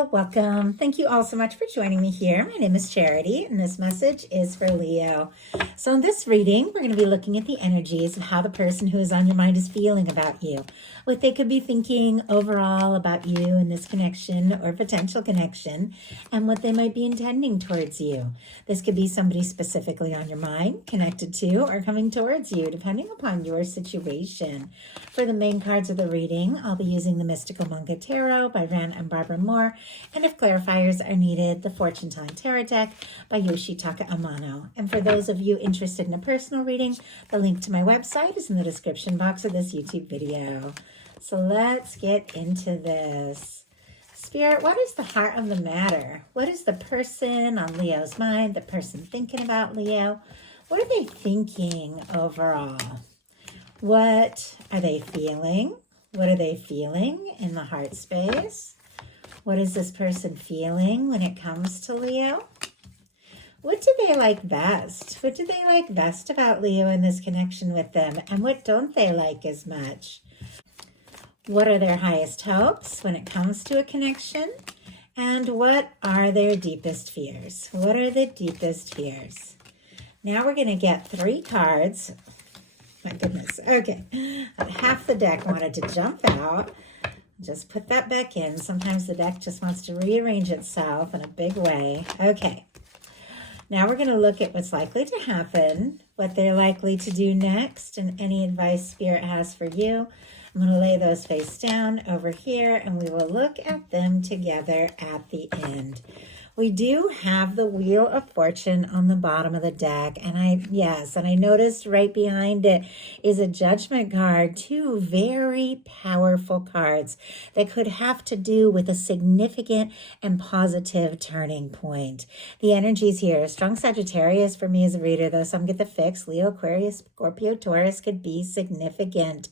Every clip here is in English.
Hello, welcome. Thank you all so much for joining me here. My name is Charity, and this message is for Leo. So in this reading, we're going to be looking at the energies of how the person who is on your mind is feeling about you, what they could be thinking overall about you and this connection or potential connection, and what they might be intending towards you. This could be somebody specifically on your mind, connected to, or coming towards you, depending upon your situation. For the main cards of the reading, I'll be using the Mystical Manga Tarot by Rann and Barbara Moore, and if clarifiers are needed, the Fortune Telling Tarot deck by Yoshitaka Amano. And for those of you interested in a personal reading, the link to my website is in the description box of this YouTube video. So let's get into this. Spirit, what is the heart of the matter? What is the person on Leo's mind, the person thinking about Leo? What are they thinking overall? What are they feeling? What are they feeling in the heart space? What is this person feeling when it comes to Leo? What do they like best? What do they like best about Leo and this connection with them? And what don't they like as much? What are their highest hopes when it comes to a connection? And what are their deepest fears? What are the deepest fears? Now we're going to get 3 cards. My goodness. Okay. Half the deck wanted to jump out. Just put that back in. Sometimes the deck just wants to rearrange itself in a big way. Okay. Now we're going to look at what's likely to happen, what they're likely to do next, and any advice Spirit has for you. I'm going to lay those face down over here, and we will look at them together at the end. We do have the Wheel of Fortune on the bottom of the deck, and I noticed right behind it is a Judgment card, 2 very powerful cards that could have to do with a significant and positive turning point. The energies here, strong Sagittarius for me as a reader, though some get the fix. Leo, Aquarius, Scorpio, Taurus could be significant.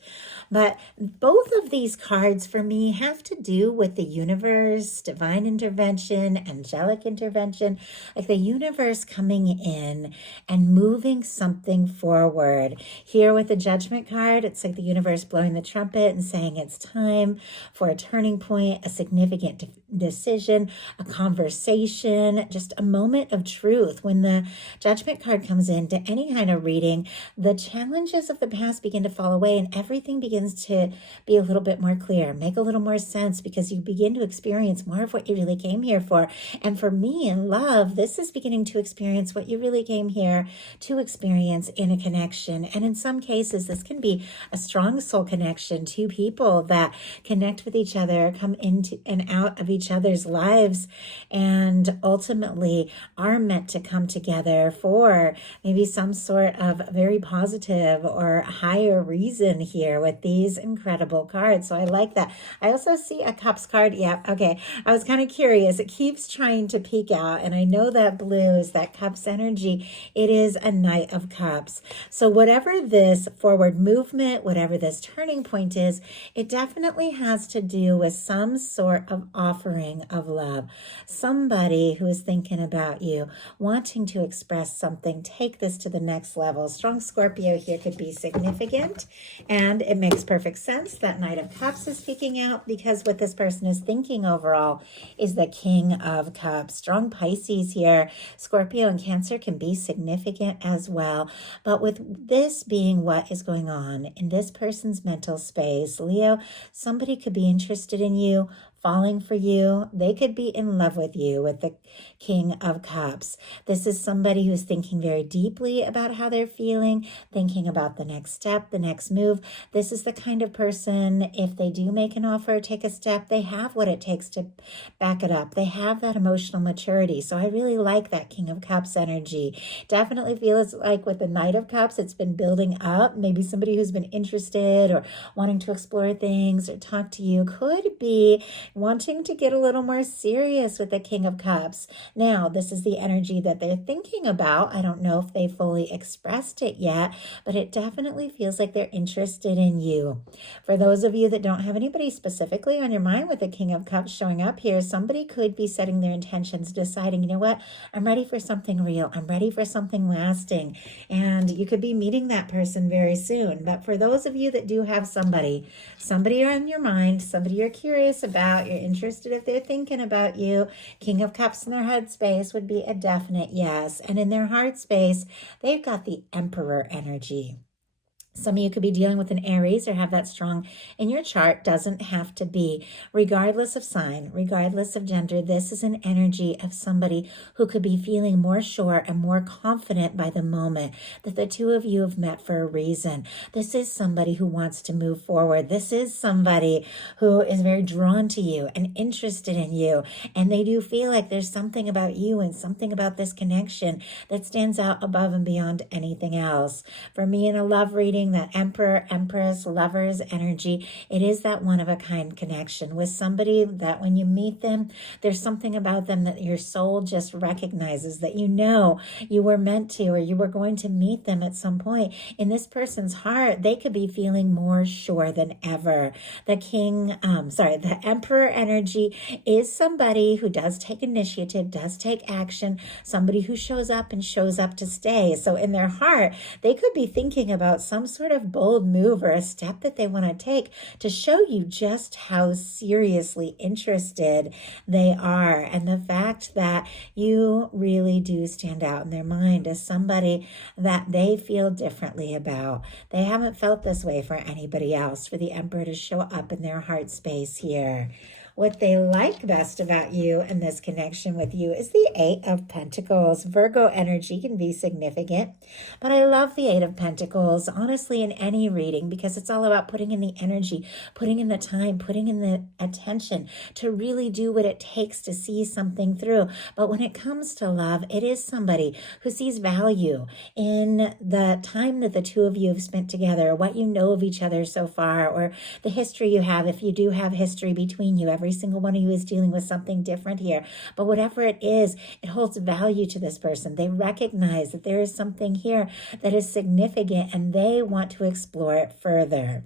But both of these cards for me have to do with the universe, divine intervention, angelic intervention, like the universe coming in and moving something forward. Here with the Judgment card, it's like the universe blowing the trumpet and saying it's time for a turning point, a significant decision, a conversation, just a moment of truth. When the Judgment card comes into any kind of reading, the challenges of the past begin to fall away and everything begins to be a little bit more clear, make a little more sense, because you begin to experience more of what you really came here for. And for me in love, this is beginning to experience what you really came here to experience in a connection. And in some cases, this can be a strong soul connection, 2 people that connect with each other, come into and out of each other's lives, and ultimately are meant to come together for maybe some sort of very positive or higher reason here with these incredible cards. So I like that. I also see a Cups card. Yeah, okay. I was kind of curious. It keeps trying to peek out, and I know that blue is that Cups energy. It is a Knight of Cups. So whatever this forward movement, whatever this turning point is, it definitely has to do with some sort of offering of love. Somebody who is thinking about you, wanting to express something, take this to the next level. Strong Scorpio here could be significant, and it makes perfect sense that Knight of Cups is speaking out, because what this person is thinking overall is the King of Cups. Strong Pisces here. Scorpio and Cancer can be significant as well. But with this being what is going on in this person's mental space, Leo, somebody could be interested in you, falling for you. They could be in love with you with the King of Cups. This is somebody who's thinking very deeply about how they're feeling, thinking about the next step, the next move. This is the kind of person, if they do make an offer, take a step, they have what it takes to back it up. They have that emotional maturity. So I really like that King of Cups energy. Definitely feels like with the Knight of Cups, it's been building up. Maybe somebody who's been interested or wanting to explore things or talk to you could be wanting to get a little more serious with the King of Cups. Now, this is the energy that they're thinking about. I don't know if they fully expressed it yet, but it definitely feels like they're interested in you. For those of you that don't have anybody specifically on your mind with the King of Cups showing up here, somebody could be setting their intentions, deciding, you know what, I'm ready for something real. I'm ready for something lasting. And you could be meeting that person very soon. But for those of you that do have somebody on your mind, somebody you're curious about, about, you're interested if they're thinking about you. King of Cups in their head space would be a definite yes. And in their heart space, they've got the Emperor energy. Some of you could be dealing with an Aries or have that strong in your chart. Doesn't have to be. Regardless of sign, regardless of gender, this is an energy of somebody who could be feeling more sure and more confident by the moment that the two of you have met for a reason. This is somebody who wants to move forward. This is somebody who is very drawn to you and interested in you. And they do feel like there's something about you and something about this connection that stands out above and beyond anything else. For me, in a love reading, that Emperor, Empress, Lovers energy, it is that one-of-a-kind connection with somebody that when you meet them, there's something about them that your soul just recognizes, that you know you were meant to, or you were going to meet them at some point. In this person's heart, they could be feeling more sure than ever. The Emperor energy is somebody who does take initiative, does take action, somebody who shows up and shows up to stay. So in their heart, they could be thinking about some sort of bold move or a step that they want to take to show you just how seriously interested they are. And the fact that you really do stand out in their mind as somebody that they feel differently about. They haven't felt this way for anybody else, for the Emperor to show up in their heart space here. What they like best about you and this connection with you is the Eight of Pentacles. Virgo energy can be significant, but I love the Eight of Pentacles, honestly, in any reading, because it's all about putting in the energy, putting in the time, putting in the attention to really do what it takes to see something through. But when it comes to love, it is somebody who sees value in the time that the two of you have spent together, what you know of each other so far, or the history you have, if you do have history between you. Every single one of you is dealing with something different here. But whatever it is, it holds value to this person. They recognize that there is something here that is significant and they want to explore it further.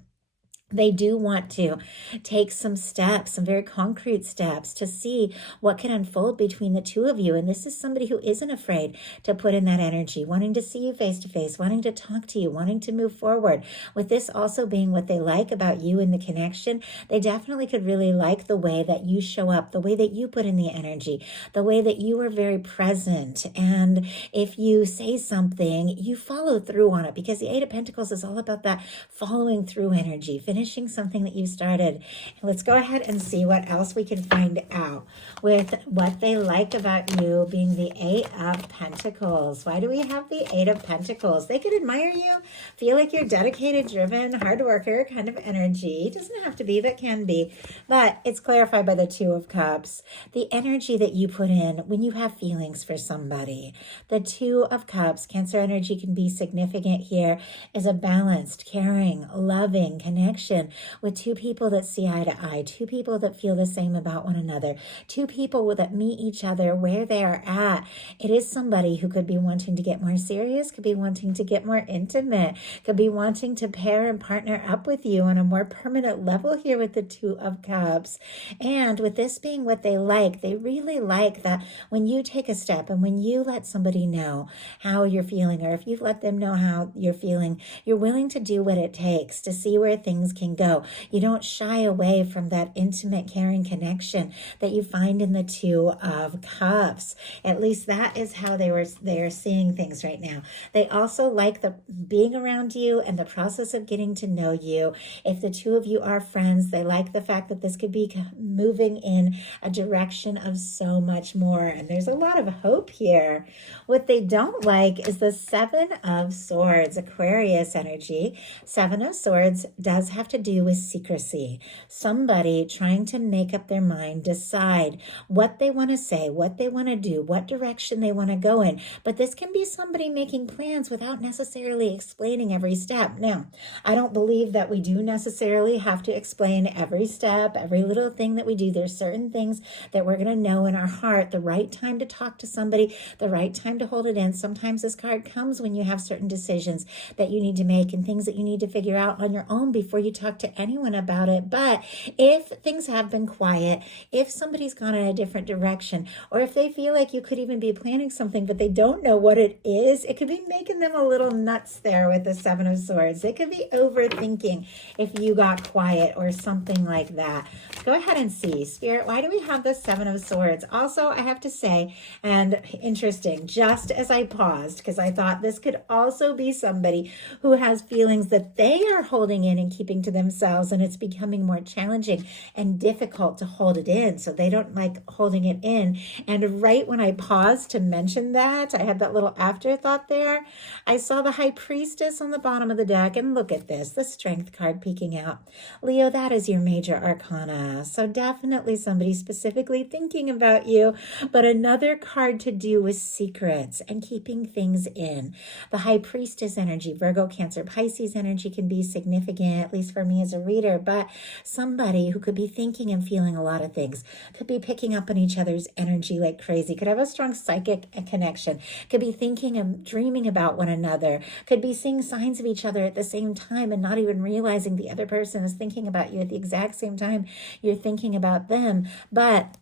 They do want to take some steps, some very concrete steps to see what can unfold between the two of you. And this is somebody who isn't afraid to put in that energy, wanting to see you face to face, wanting to talk to you, wanting to move forward. With this also being what they like about you in the connection, they definitely could really like the way that you show up, the way that you put in the energy, the way that you are very present. And if you say something, you follow through on it, because the Eight of Pentacles is all about that following through energy, finishing something that you started. And let's go ahead and see what else we can find out with what they like about you being the Eight of Pentacles. Why do we have the Eight of Pentacles? They could admire you, feel like you're dedicated, driven, hard worker kind of energy. It doesn't have to be, but can be. But it's clarified by the Two of Cups. The energy that you put in when you have feelings for somebody. The Two of Cups, Cancer energy, can be significant here as a balanced, caring, loving connection with two people that see eye to eye, two people that feel the same about one another, two people that meet each other where they are at. It is somebody who could be wanting to get more serious, could be wanting to get more intimate, could be wanting to pair and partner up with you on a more permanent level here with the Two of Cups. And with this being what they like, they really like that when you take a step and when you let somebody know how you're feeling, or if you've let them know how you're feeling, you're willing to do what it takes to see where things can go. You don't shy away from that intimate, caring connection that you find in the Two of Cups. At least that is how they are seeing things right now. They also like the being around you and the process of getting to know you. If the two of you are friends, they like the fact that this could be moving in a direction of so much more. And there's a lot of hope here. What they don't like is the Seven of Swords, Aquarius energy. Seven of Swords does have to do with secrecy. Somebody trying to make up their mind, decide what they want to say, what they want to do, what direction they want to go in. But this can be somebody making plans without necessarily explaining every step. Now, I don't believe that we do necessarily have to explain every step, every little thing that we do. There's certain things that we're going to know in our heart, the right time to talk to somebody, the right time to hold it in. Sometimes this card comes when you have certain decisions that you need to make and things that you need to figure out on your own before you talk to anyone about it. But if things have been quiet, if somebody's gone in a different direction, or if they feel like you could even be planning something, but they don't know what it is, it could be making them a little nuts there with the Seven of Swords. They could be overthinking if you got quiet or something like that. Go ahead and see. Spirit, why do we have the Seven of Swords? Also, I have to say, and interesting, just as I paused, because I thought this could also be somebody who has feelings that they are holding in and keeping to themselves, and it's becoming more challenging and difficult to hold it in, so they don't like holding it in. And right when I paused to mention that, I had that little afterthought there. I saw the High Priestess on the bottom of the deck, and look at this, the Strength card peeking out. Leo, that is your major arcana, so definitely somebody specifically thinking about you, but another card to do with secrets and keeping things in. The High Priestess energy, Virgo, Cancer, Pisces energy can be significant, at least for me as a reader, but somebody who could be thinking and feeling a lot of things, could be picking up on each other's energy like crazy, could have a strong psychic connection, could be thinking and dreaming about one another, could be seeing signs of each other at the same time and not even realizing the other person is thinking about you at the exact same time you're thinking about them. But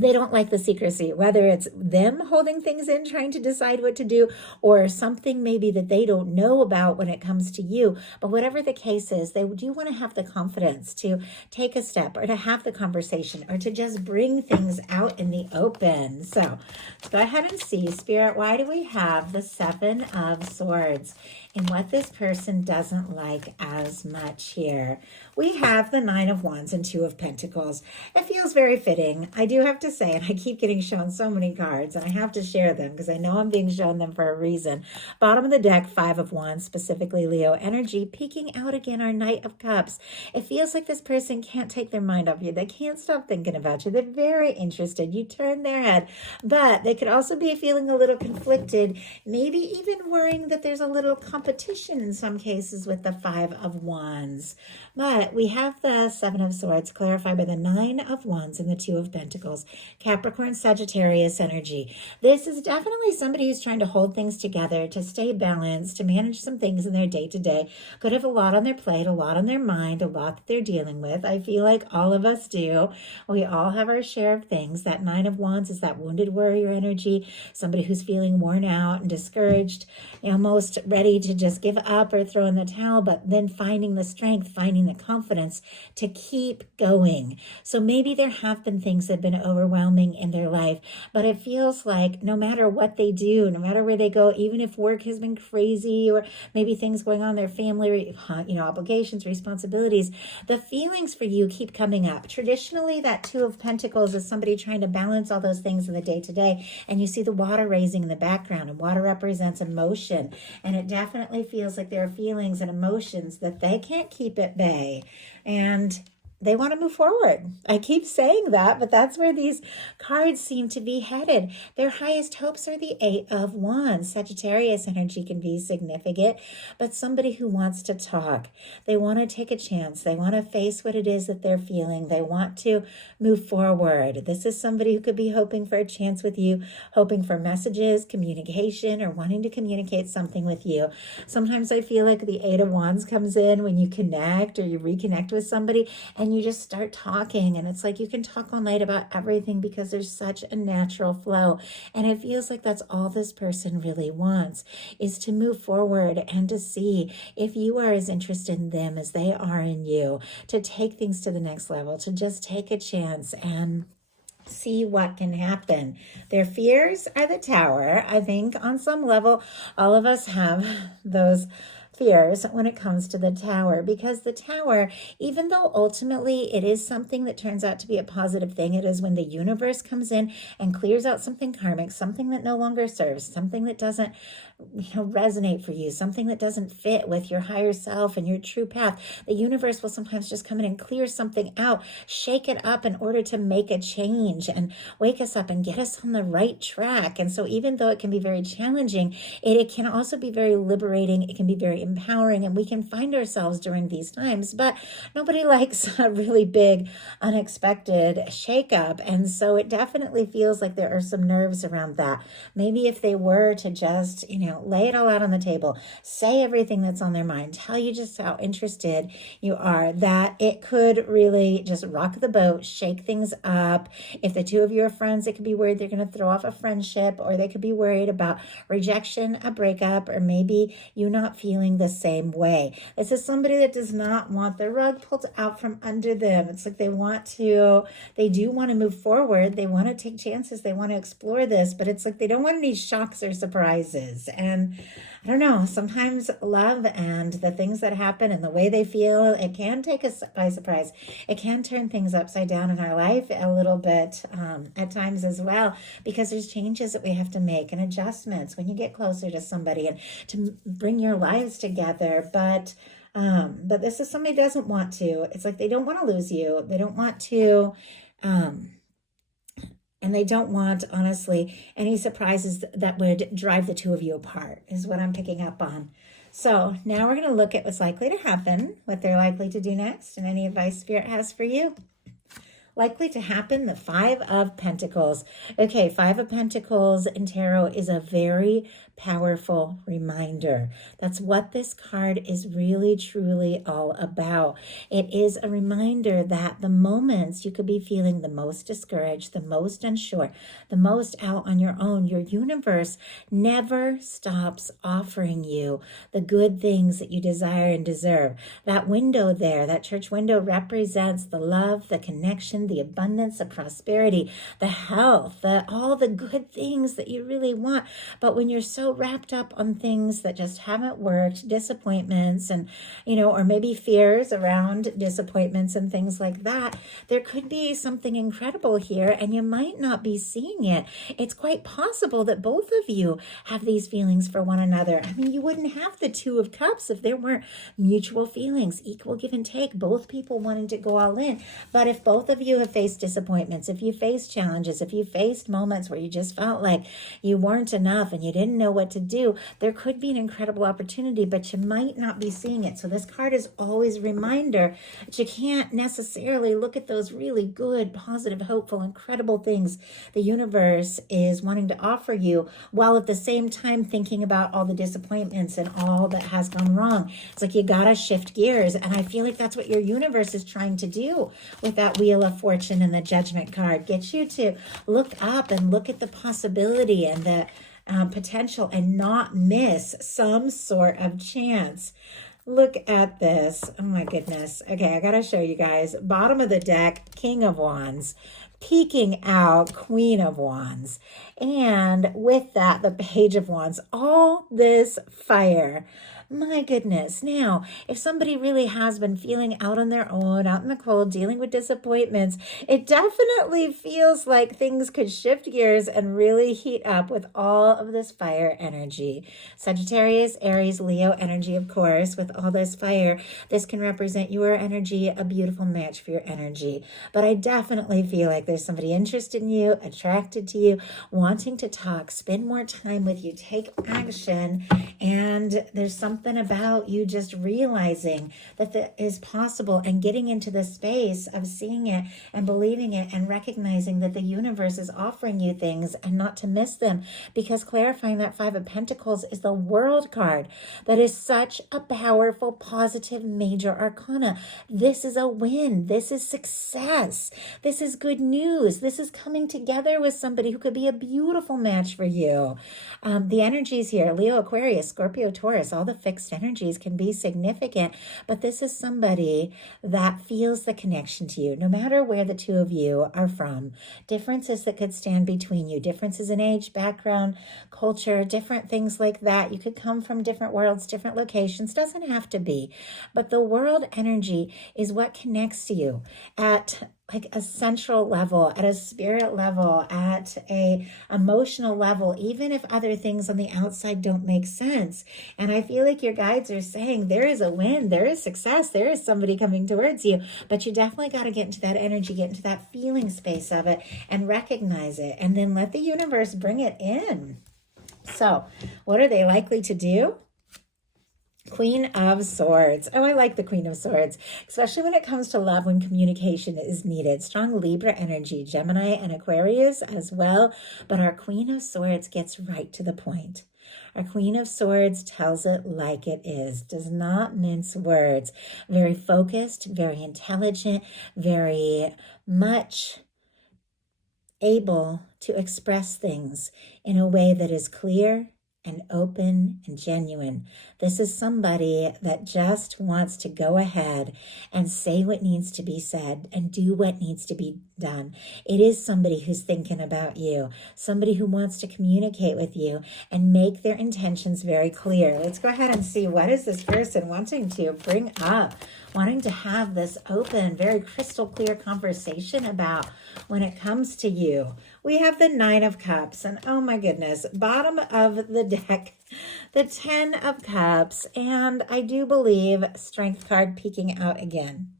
they don't like the secrecy, whether it's them holding things in, trying to decide what to do, or something maybe that they don't know about when it comes to you. But whatever the case is, they do want to have the confidence to take a step or to have the conversation or to just bring things out in the open. So go ahead and see, Spirit, why do we have the Seven of Swords and what this person doesn't like as much here? We have the Nine of Wands and Two of Pentacles. It feels very fitting. I do have to say, and I keep getting shown so many cards, and I have to share them because I know I'm being shown them for a reason. Bottom of the deck, Five of Wands, specifically Leo energy, peeking out again, our Knight of Cups. It feels like this person can't take their mind off you. They can't stop thinking about you. They're very interested. You turn their head, but they could also be feeling a little conflicted, maybe even worrying that there's a little competition in some cases with the Five of Wands. But we have the Seven of Swords clarified by the Nine of Wands and the Two of Pentacles. Capricorn, Sagittarius energy. This is definitely somebody who's trying to hold things together, to stay balanced, to manage some things in their day-to-day. Could have a lot on their plate, a lot on their mind, a lot that they're dealing with. I feel like all of us do. We all have our share of things. That Nine of Wands is that wounded warrior energy, somebody who's feeling worn out and discouraged, almost ready to just give up or throw in the towel, but then finding the strength, finding the confidence to keep going. So maybe there have been things that have been overwhelming in their life, but it feels like no matter what they do, no matter where they go, even if work has been crazy or maybe things going on in their family, obligations, responsibilities, the feelings for you keep coming up. Traditionally, that Two of Pentacles is somebody trying to balance all those things in the day-to-day, and you see the water raising in the background, and water represents emotion, and it definitely feels like there are feelings and emotions that they can't keep at bay, and they want to move forward. I keep saying that, but that's where these cards seem to be headed. Their highest hopes are the Eight of Wands. Sagittarius energy can be significant, but somebody who wants to talk. They want to take a chance. They want to face what it is that they're feeling. They want to move forward. This is somebody who could be hoping for a chance with you, hoping for messages, communication, or wanting to communicate something with you. Sometimes I feel like the Eight of Wands comes in when you connect or you reconnect with somebody, and you just start talking, and it's like you can talk all night about everything because there's such a natural flow, and it feels like that's all this person really wants, is to move forward and to see if you are as interested in them as they are in you, to take things to the next level, to just take a chance and see what can happen. Their fears are the Tower. I think on some level all of us have those fears when it comes to the Tower, because the Tower, even though ultimately it is something that turns out to be a positive thing, it is when the universe comes in and clears out something karmic, something that no longer serves, something that doesn't resonate for you, something that doesn't fit with your higher self and your true path. The universe will sometimes just come in and clear something out, shake it up in order to make a change and wake us up and get us on the right track. And so even though it can be very challenging, it can also be very liberating. It can be very empowering, and we can find ourselves during these times. But nobody likes a really big, unexpected shakeup. And so it definitely feels like there are some nerves around that. Maybe if they were to just, lay it all out on the table, say everything that's on their mind, tell you just how interested you are, that it could really just rock the boat, shake things up. If the two of you are friends, they could be worried they're going to throw off a friendship, or they could be worried about rejection, a breakup, or maybe you not feeling the same way. This is somebody that does not want the rug pulled out from under them. It's like they do want to move forward. They want to take chances. They want to explore this, but it's like they don't want any shocks or surprises. And I don't know, sometimes love and the things that happen and the way they feel, it can take us by surprise. It can turn things upside down in our life a little bit at times as well, because there's changes that we have to make and adjustments when you get closer to somebody and to bring your lives together. But this is somebody who doesn't want to. It's like they don't want to lose you. They don't want to... and they don't want, honestly, any surprises that would drive the two of you apart, is what I'm picking up on. So now we're going to look at what's likely to happen, what they're likely to do next, and any advice Spirit has for you. Likely to happen, the Five of Pentacles. Okay, Five of Pentacles in tarot is a very powerful reminder. That's what this card is really, truly all about. It is a reminder that the moments you could be feeling the most discouraged, the most unsure, the most out on your own, your universe never stops offering you the good things that you desire and deserve. That window there, that church window, represents the love, the connection, the abundance, the prosperity, the health, all the good things that you really want. But when you're so wrapped up on things that just haven't worked, disappointments and, or maybe fears around disappointments and things like that, there could be something incredible here and you might not be seeing it. It's quite possible that both of you have these feelings for one another. I mean, you wouldn't have the Two of Cups if there weren't mutual feelings, equal give and take, both people wanting to go all in. But if both of you have faced disappointments, if you faced challenges, if you faced moments where you just felt like you weren't enough and you didn't know what to do, there could be an incredible opportunity, but you might not be seeing it. So this card is always a reminder that you can't necessarily look at those really good, positive, hopeful, incredible things the universe is wanting to offer you, while at the same time thinking about all the disappointments and all that has gone wrong. It's like you gotta shift gears, and I feel like that's what your universe is trying to do with that Wheel of Fortune and the Judgment card. Get you to look up and look at the possibility and the potential and not miss some sort of chance. Look at this. Oh my goodness. Okay, I gotta show you guys. Bottom of the deck, King of Wands. Peeking out, Queen of Wands. And with that, the Page of Wands. All this fire. My goodness. Now, if somebody really has been feeling out on their own, out in the cold, dealing with disappointments, it definitely feels like things could shift gears and really heat up with all of this fire energy. Sagittarius, Aries, Leo energy, of course, with all this fire. This can represent your energy, a beautiful match for your energy. But I definitely feel like there's somebody interested in you, attracted to you, wanting to talk, spend more time with you, take action, and there's something about you just realizing that that is possible and getting into the space of seeing it and believing it and recognizing that the universe is offering you things and not to miss them, because clarifying that Five of Pentacles is the World card. That is such a powerful, positive, major arcana. This is a win. This is success. This is good news. This is coming together with somebody who could be a beautiful match for you. The energies here, Leo, Aquarius, Scorpio, Taurus, all the fixed energies can be significant, but this is somebody that feels the connection to you, no matter where the two of you are from. Differences that could stand between you, differences in age, background, culture, different things like that. You could come from different worlds, different locations, doesn't have to be, but the world energy is what connects to you at like a central level, at a spirit level, at a emotional level, even if other things on the outside don't make sense. And I feel like your guides are saying there is a win, there is success, there is somebody coming towards you, but you definitely got to get into that energy, get into that feeling space of it and recognize it, and then let the universe bring it in. So what are they likely to do? Queen of Swords. Oh, I like the Queen of Swords, especially when it comes to love, when communication is needed. Strong Libra energy, Gemini and Aquarius as well. But our Queen of Swords gets right to the point. Our Queen of Swords tells it like it is, does not mince words. Very focused, very intelligent, very much able to express things in a way that is clear and open and genuine. This is somebody that just wants to go ahead and say what needs to be said and do what needs to be done. It is somebody who's thinking about you, somebody who wants to communicate with you and make their intentions very clear. Let's go ahead and see, what is this person wanting to bring up, wanting to have this open, very crystal clear conversation about when it comes to you. We have the Nine of Cups, and oh my goodness, bottom of the deck, the Ten of Cups, and I do believe Strength card peeking out again.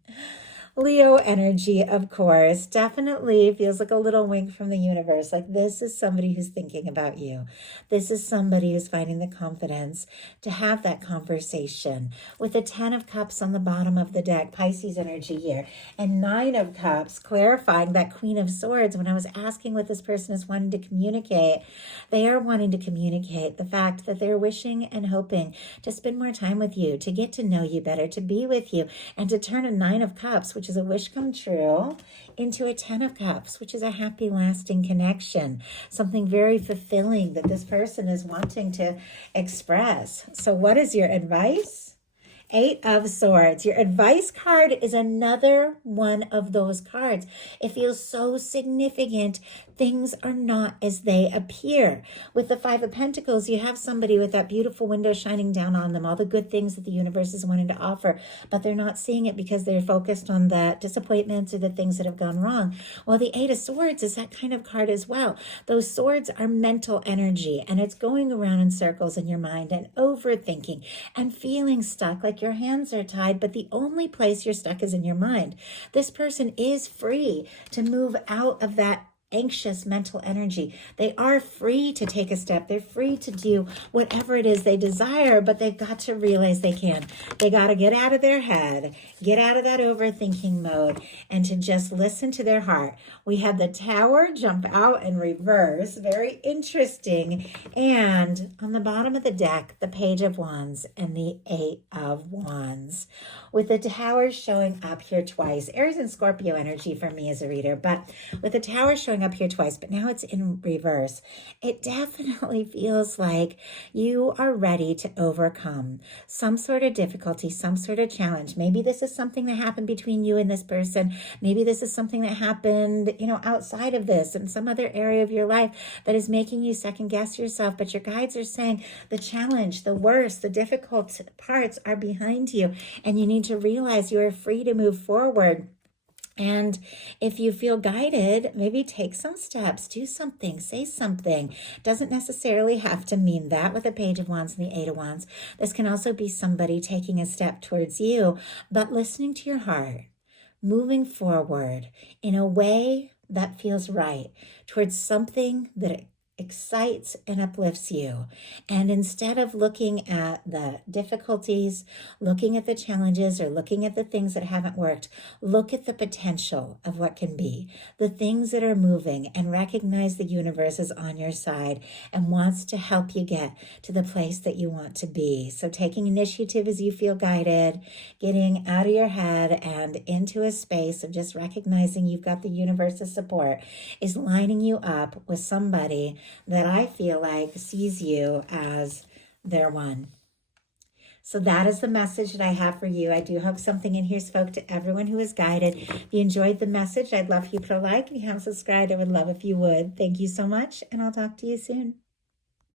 Leo energy, of course, definitely feels like a little wink from the universe. Like, this is somebody who's thinking about you. This is somebody who's finding the confidence to have that conversation. With the Ten of Cups on the bottom of the deck, Pisces energy here, and Nine of Cups, clarifying that Queen of Swords. When I was asking what this person is wanting to communicate, they are wanting to communicate the fact that they're wishing and hoping to spend more time with you, to get to know you better, to be with you, and to turn a Nine of Cups, which is a wish come true, into a Ten of Cups, which is a happy, lasting connection, something very fulfilling that this person is wanting to express. So what is your advice? Eight of Swords. Your advice card is another one of those cards. It feels so significant. Things are not as they appear. With the Five of Pentacles, you have somebody with that beautiful window shining down on them, all the good things that the universe is wanting to offer, but they're not seeing it because they're focused on the disappointments or the things that have gone wrong. Well, the Eight of Swords is that kind of card as well. Those swords are mental energy, and it's going around in circles in your mind and overthinking and feeling stuck, like your hands are tied, but the only place you're stuck is in your mind. This person is free to move out of that anxious mental energy. They are free to take a step. They're free to do whatever it is they desire, but they've got to realize they can. They got to get out of their head, get out of that overthinking mode, and to just listen to their heart. We have the Tower jump out in reverse. Very interesting. And on the bottom of the deck, the Page of Wands and the Eight of Wands, with the Tower showing up here twice. Aries and Scorpio energy for me as a reader, but with the Tower showing up here twice, but now it's in reverse. It definitely feels like you are ready to overcome some sort of difficulty, some sort of challenge. Maybe this is something that happened between you and this person. Maybe this is something that happened, outside of this, in some other area of your life that is making you second guess yourself. But your guides are saying the challenge, the worst, the difficult parts are behind you, and you need to realize you are free to move forward. And if you feel guided, maybe take some steps, do something, say something. Doesn't necessarily have to mean that with the Page of Wands and the Eight of Wands. This can also be somebody taking a step towards you, but listening to your heart, moving forward in a way that feels right, towards something that excites and uplifts you. And instead of looking at the difficulties, looking at the challenges, or looking at the things that haven't worked, look at the potential of what can be, the things that are moving, and recognize the universe is on your side and wants to help you get to the place that you want to be. So taking initiative as you feel guided, getting out of your head and into a space of just recognizing you've got the universe's support is lining you up with somebody that I feel like sees you as their one. So that is the message that I have for you. I do hope something in here spoke to everyone who is guided. If you enjoyed the message, I'd love if you put a like. If you haven't subscribed, I would love if you would. Thank you so much, and I'll talk to you soon.